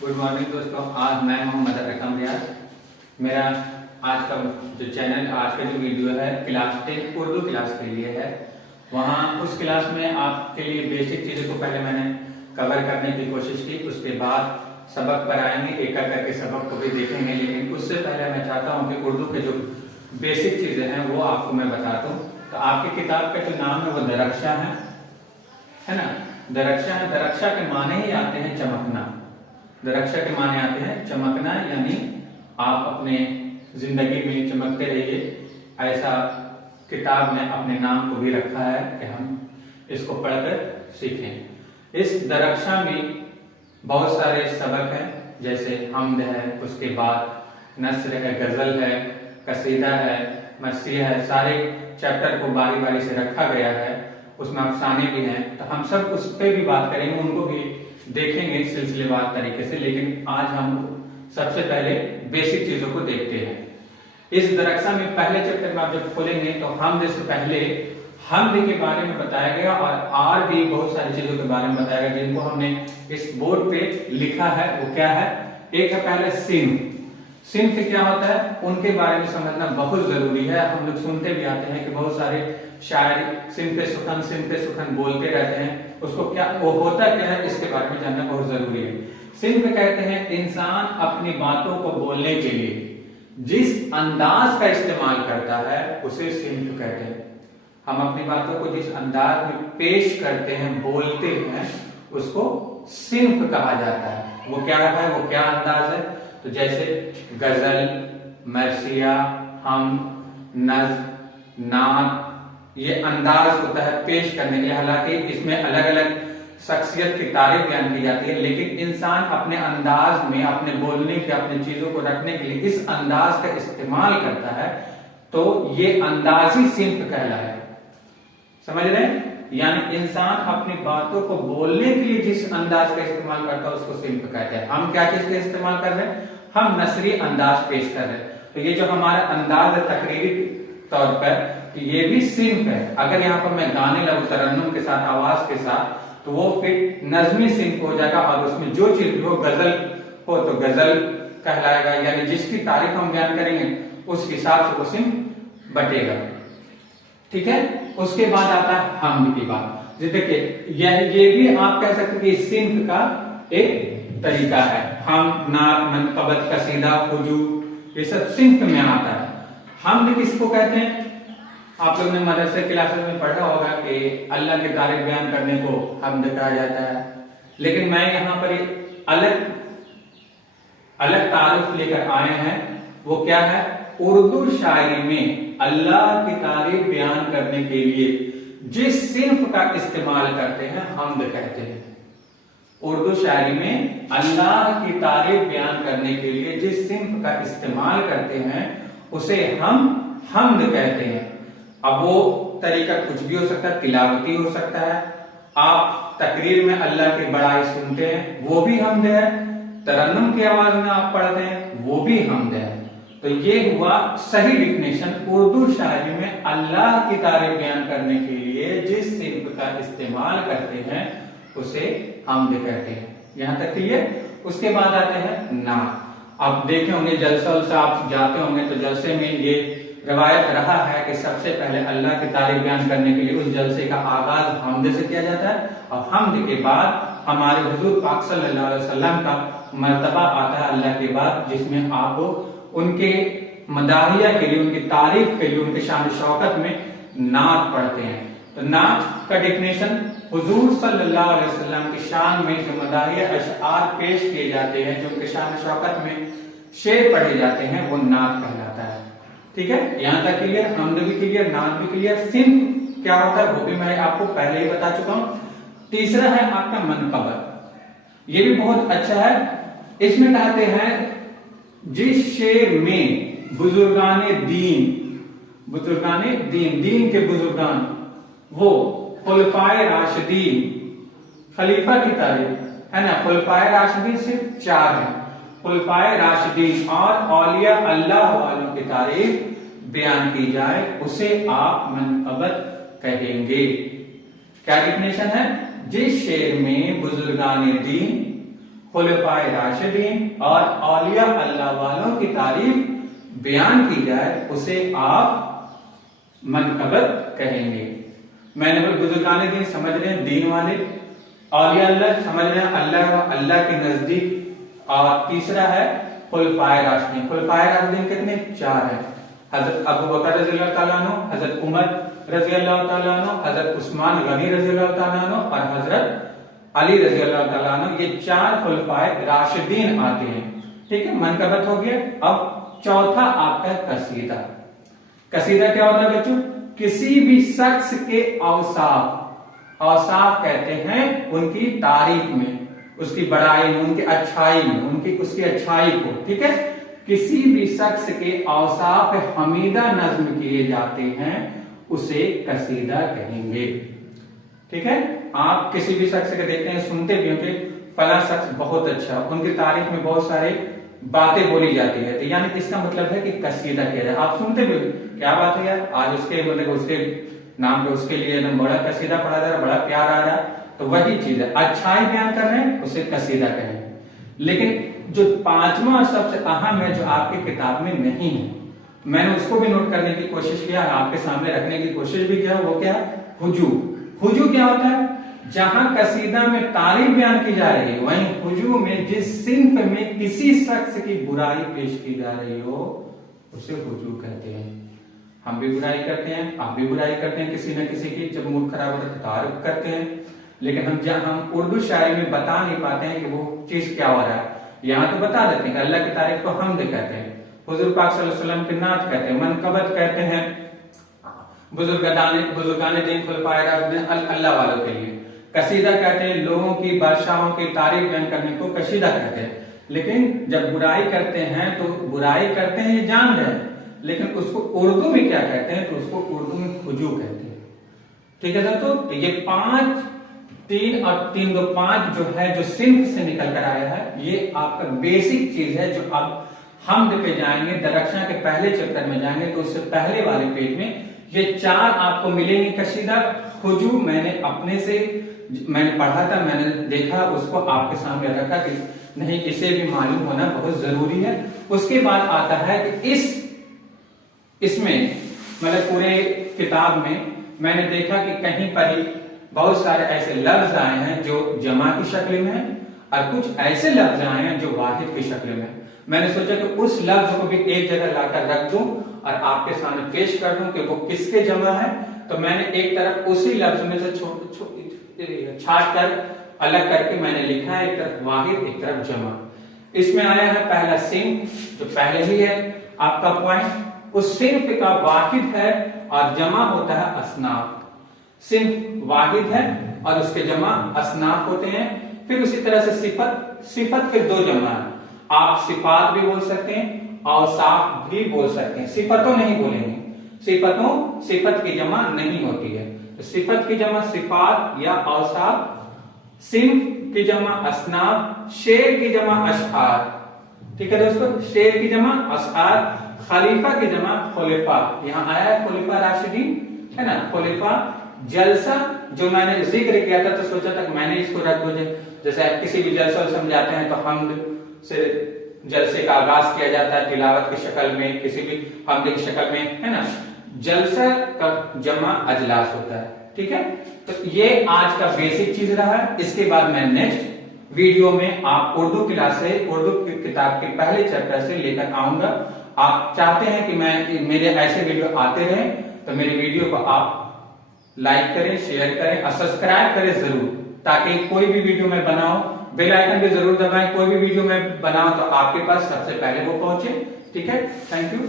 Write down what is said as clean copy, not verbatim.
Good morning दोस्तों। आज मैं मोहम्मद अरकम रियाज। मेरा आज का जो चैनल, आज का जो वीडियो है क्लास 10 उर्दू क्लास के लिए है। वहाँ उस क्लास में आपके लिए बेसिक चीज़ों को पहले मैंने कवर करने की कोशिश की, उसके बाद सबक पर आएंगे, एक एक करके सबक को भी देखेंगे। लेकिन उससे पहले मैं चाहता हूँ कि उर्दू के जो बेसिक चीज़ें हैं वो आपको मैं बता दूँ। तो आपकी किताब का जो नाम है वो दरक्षा है ना। दरक्षा है, दरक्षा के माने ही आते हैं चमकना। दरक्षा के माने आते हैं चमकना, यानी आप अपने जिंदगी में चमकते रहिए। ऐसा किताब ने अपने नाम को भी रखा है कि हम इसको पढ़कर सीखें। इस दरक्षा में बहुत सारे सबक हैं, जैसे हम्द है, उसके बाद नस्र है, गजल है, कसीदा है, मसीह है। सारे चैप्टर को बारी बारी से रखा गया है, उसमें अफसाने भी हैं। तो हम सब उस पर भी बात करेंगे, उनको भी देखेंगे सिलसिलेवार तरीके से। लेकिन आज हम सबसे पहले बेसिक चीजों को देखते हैं। इस दरक्षा में पहले चैप्टर में आप जब खोलेंगे तो हमद से पहले हमद के बारे में बताया गया और भी बहुत सारी चीजों के बारे में बताया गया जिनको हमने इस बोर्ड पे लिखा है। वो क्या है? एक है पहले सिंफ। सिंफ क्या होता है उनके बारे में समझना बहुत जरूरी है। हम लोग सुनते भी आते हैं कि बहुत सारे शायरी सिंफे सुखन बोलते रहते हैं। उसको क्या वो होता क्या है इसके बारे में जानना बहुत जरूरी है। सिंफ कहते हैं इंसान अपनी बातों को बोलने के लिए जिस अंदाज का इस्तेमाल करता है उसे सिंफ कहते हैं। हम अपनी बातों को जिस अंदाज में पेश करते हैं, बोलते हैं, उसको सिंफ कहा जाता है। वो क्या है, वो क्या अंदाज है? तो जैसे गजल, मरसिया, हम, नज़्म, नात, ये अंदाज होता है पेश करने के लिए। हालांकि इसमें अलग अलग शख्सियत की तारीफ बयान की जाती है, लेकिन इंसान अपने अंदाज में अपने बोलने के, अपने चीजों को रखने के लिए इस अंदाज का इस्तेमाल करता है, तो ये अंदाजी सिंफ कहलाता है। समझ रहे हैं? यानी इंसान अपनी बातों को बोलने के लिए जिस अंदाज का इस्तेमाल करता है उसको सिंफ कहते हैं। हम क्या चीज का इस्तेमाल कर रहे हैं? हम नसरी अंदाज पेश कर रहे हैं। तो ये जो हमारा अंदाज है तकरीरी तौर पर, तो ये भी सिंफ है। अगर यहाँ पर मैं गाने लगूं तरन्नुम के साथ, आवाज के साथ, तो वो फिर नज़्मी सिंफ हो जाएगा और उसमें जो चीज भी हो, गजल हो तो गजल कहलाएगा। यानी जिसकी तारीफ हम बयान करेंगे उस हिसाब से वो सिंफ बटेगा। ठीक है। उसके बाद आता है हमद की बात। देखिए ये भी आप कह सकते हैं कि सिंफ का एक तरीका है। हम, नात, मनकबत, कसीदा, हुजू, ये सब सिंफ में आता है। हमद किसको कहते हैं? आप लोगों ने मदरसे क्लासेस में पढ़ा होगा कि अल्लाह के तारीफ बयान करने को हमद कहा जाता है। लेकिन मैं यहाँ पर अलग अलग तारीफ लेकर आए हैं। वो क्या है? उर्दू शायरी में अल्लाह की तारीफ बयान करने के लिए जिस सिंफ का इस्तेमाल करते हैं हमद कहते हैं। उर्दू शायरी में अल्लाह की तारीफ बयान करने के लिए जिस सिंफ का इस्तेमाल करते हैं उसे हम हमद कहते हैं। अब वो तरीका कुछ भी हो सकता है, तिलावती हो सकता है, आप तकरीर में अल्लाह की बड़ाई सुनते हैं वो भी हमद है, तरन्नुम की आवाज में आप पढ़ते हैं वो भी हमद है। तो ये हुआ सही डिफिनेशन। उर्दू शायरी में अल्लाह की तारीफ बयान करने के लिए जिस सिंफ का इस्तेमाल करते हैं उसे हमद कहते हैं। यहां तक क्लियर? उसके बाद आते हैं नात। आप देखे होंगे जलसा उलसा आप जाते होंगे तो जलसे में ये रवायत रहा है कि सबसे पहले अल्लाह की तारीफ बयान करने के लिए उस जलसे का आगाज हमद से किया जाता है और हमद के बाद हमारे हुजूर पाक सल्लल्लाहु अलैहि वसल्लम का मर्तबा आता है अल्लाह के बाद, जिसमें आप उनके मदाहिया के लिए, उनकी तारीफ के लिए, उनके शान शौकत में नात पढ़ते हैं। तो नात का डिफिनेशन हुजूर सल्लल्लाहु अलैहि वसल्लम की शान में जो मदाहिया अशआर पेश किए जाते हैं, जो उनके शान शौकत में शेर पढ़े जाते हैं, वो नात कहलाता है। ठीक है, यहां तक क्लियर? हमद भी क्लियर, नात भी क्लियर। सिंफ क्या होता है वो भी मैं आपको पहले ही बता चुका हूं। तीसरा है आपका मनकबत। ये भी बहुत अच्छा है। इसमें कहते हैं जिस शेर में बुजुर्गाने दीन के बुजुर्गान, वो खुलफाए राशिदीन, खलीफा की तारीफ है ना। खुलफाए राशिदीन सिर्फ 4 है, खुलफाए राशिदीन और औलिया अल्लाह वालों की तारीफ बयान की जाए उसे आप मनकबत कहेंगे। क्या डिफिनेशन है? जिस शेर में बुजुर्गान दीन, खुलफाए राशिदीन और औलिया अल्लाह वालों की तारीफ बयान की जाए उसे आप मनकबत कहेंगे। मैंने बोल बुजुर्गान दीन समझ रहे हैं, दीन वाले, औलिया अल्लाह समझ रहे हैं, अल्लाह के नजदीक। और तीसरा है खुलफाए राशिदीन। खुलफाए राशिदीन कितने? 4 है। हजरत अबू बकर रज़ी अल्लाह तआला अन्हु, हजरत उमर रज़ी अल्लाह तआला अन्हु, हजरत उस्मान गनी रज़ी अल्लाह तआला अन्हु और हजरत अली रज़ी अल्लाह तआला अन्हु। ये 4 खुलफाए राशिदीन आते हैं। ठीक है, मनकबत हो गया। अब चौथा आपका कसीदा। कसीदा क्या होता है बच्चों? किसी भी शख्स के औसाफ, औसाफ कहते हैं उनकी तारीफ में, उसकी बड़ाई में, उनकी अच्छाई में, उसकी अच्छाई को। ठीक है, किसी भी शख्स के औसाफ हमीदा नज्म किए जाते हैं उसे कसीदा कहेंगे। ठीक है, आप किसी भी शख्स के देखते हैं, सुनते भी होंगे फला शख्स बहुत अच्छा, उनकी तारीफ में बहुत सारी बातें बोली जाती है, तो यानी इसका मतलब है कि कसीदा किया जाए। आप सुनते भी, क्या बात है यार, आज उसके मतलब उसके नाम पे उसके लिए एकदम बड़ा कसीदा पढ़ा जा रहा है, बड़ा प्यार आ रहा है, तो वही चीज है, अच्छाई बयान कर रहे हैं उसे कसीदा कहें। लेकिन जो 5वां और सबसे अहम है, जो आपकी किताब में नहीं है, मैंने उसको भी नोट करने की कोशिश किया, आपके सामने रखने की कोशिश भी किया, वो क्या? हुजू। हुजू क्या होता है? जहां कसीदा में तारीफ बयान की जा रही है, वहीं हुजू में जिस सिंफ में किसी शख्स की बुराई पेश की जा रही हो उसे हुजू कहते हैं। हम भी बुराई करते हैं, आप भी बुराई करते हैं किसी न किसी की, जब मूड खराब होता है तारीफ करते हैं, लेकिन हम उर्दू शायरी में बता नहीं पाते हैं कि वो चीज क्या हो रहा है। यहाँ तो बता देते हैं कि अल्लाह की तारीफ को हमद कहते हैं, हुजूर पाक सल्लल्लाहु अलैहि वसल्लम की नात कहते हैं, मनकबत कहते हैं, बुजुर्गान दीन खुलफाए राशिदीन अल्लाह वालों के लिए। कसीदा कहते हैं लोगों की बादशाहों की तारीफ बयान करने को कसीदा कहते हैं। लेकिन जब बुराई करते हैं तो बुराई करते हैं ये जान रहे हैं, लेकिन उसको उर्दू में क्या कहते हैं? तो उसको उर्दू में हुजू कहते हैं। ठीक है दोस्तों, तो ये 5 3 और 3 2 5 जो है, जो सिंफ से निकल कर आया है, ये आपका बेसिक चीज है। जो अब हम पे जाएंगे, दरक्षा के पहले चैप्टर में जाएंगे, तो उससे पहले वाले पेज में ये 4 आपको मिलेंगे कसीदा। हुजू मैंने अपने से मैंने पढ़ा था, मैंने देखा, उसको आपके सामने रखा कि नहीं, इसे भी मालूम होना बहुत जरूरी है। उसके बाद आता है कि इसमें मतलब पूरे किताब में मैंने देखा कि कहीं पर ही बहुत सारे ऐसे लफ्ज आए हैं जो जमा की शक्ल में है, और कुछ ऐसे लफ्ज आए हैं जो वाहिद की शक्ल में है। मैंने सोचा कि उस लफ्ज को भी एक जगह लाकर रख दूं और आपके सामने पेश कर दूं कि वो किसके जमा है। तो मैंने एक तरफ उसी लफ्ज में से छाट कर अलग करके मैंने लिखा है, एक तरफ वाहिद एक तरफ जमा। इसमें आया है पहला सिंफ, जो पहले ही है आपका पॉइंट, उस सिंफ का वाहिद है और जमा होता है असनाफ। सिंफ वाहिद है और उसके जमा असनाफ होते हैं। फिर उसी तरह से सिफत के 2 जमा है, आप सिफात भी बोल सकते हैं और साफ भी बोल सकते हैं, सिफतों नहीं बोलेंगे, सिफत की जमा नहीं होती है। तो सिफत की जमा सिफात या औसाफ, सिंफ की जमा असनाफ, शेर की जमा अशआर। ठीक है दोस्तों, शेर की जमा अशआर, खलीफा की जमा खुलफा। यहाँ आया है खुलफा राशिदीन, है ना, खुलफा। जलसा जो मैंने जिक्र किया था, तो सोचा था मैंने इसको रख दो, जैसे किसी भी जलसा में जाते हैं तो हमद से जलसे का आगाज किया जाता है, तिलावत की शक्ल में, किसी भी हमद की शक्ल में, है ना। जलसा का जमा अजलास होता है। ठीक है, तो ये आज का बेसिक चीज रहा है। इसके बाद मैं नेक्स्ट वीडियो में आप उर्दू क्लास से, उर्दू किताब के पहले चैप्टर से लेकर आऊंगा। आप चाहते हैं कि मेरे ऐसे वीडियो आते रहें, तो मेरे वीडियो को आप लाइक करें, शेयर करें और सब्सक्राइब करें जरूर, ताकि कोई भी वीडियो मैं बनाऊं, बेल आइकन भी जरूर दबाएं, कोई भी वीडियो मैं बनाऊं तो आपके पास सबसे पहले वो पहुंचे। ठीक है, थैंक यू।